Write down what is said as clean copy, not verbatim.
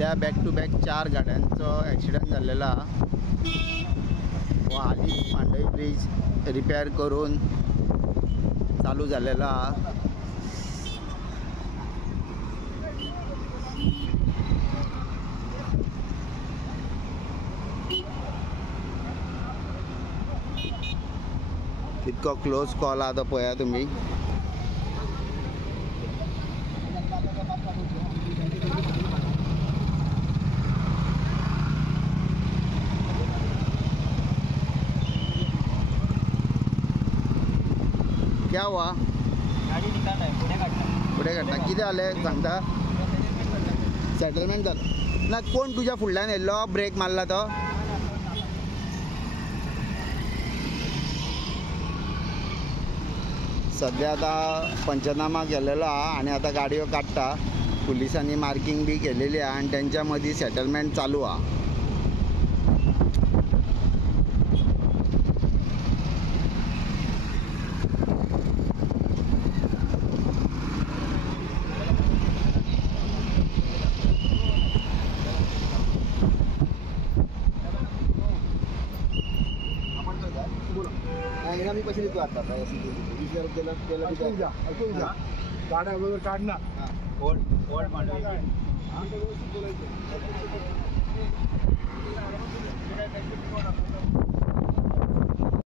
सध्या back to back 4 गाड्यांचो ॲक्सिडंट झालेला व हालींच मांडवी ब्रिज रिपेअर करून चालू झालेला. कितको क्लोज कॉल आता पळया तुम्ही. क्या हुआ? गाडी निकाल आहे पुढे काढता किती जालें सांगता. सेटलमेंट जालें ना. कोण तुझ्या फुडल्यान येयल्लो ब्रेक मारला तो? सध्या आता पंचनामा केलेलो हा आणि आता गाडयो काडटा. पुलिसांनी मार्किंग बी केलेली आहे आणि त्यांच्या मध्ये सेटलमेंट चालू आहे. मी पैसे देतो आता 20,000 रुपयाला गाड्या वगैरे काढणार ओल्ड मांडवी.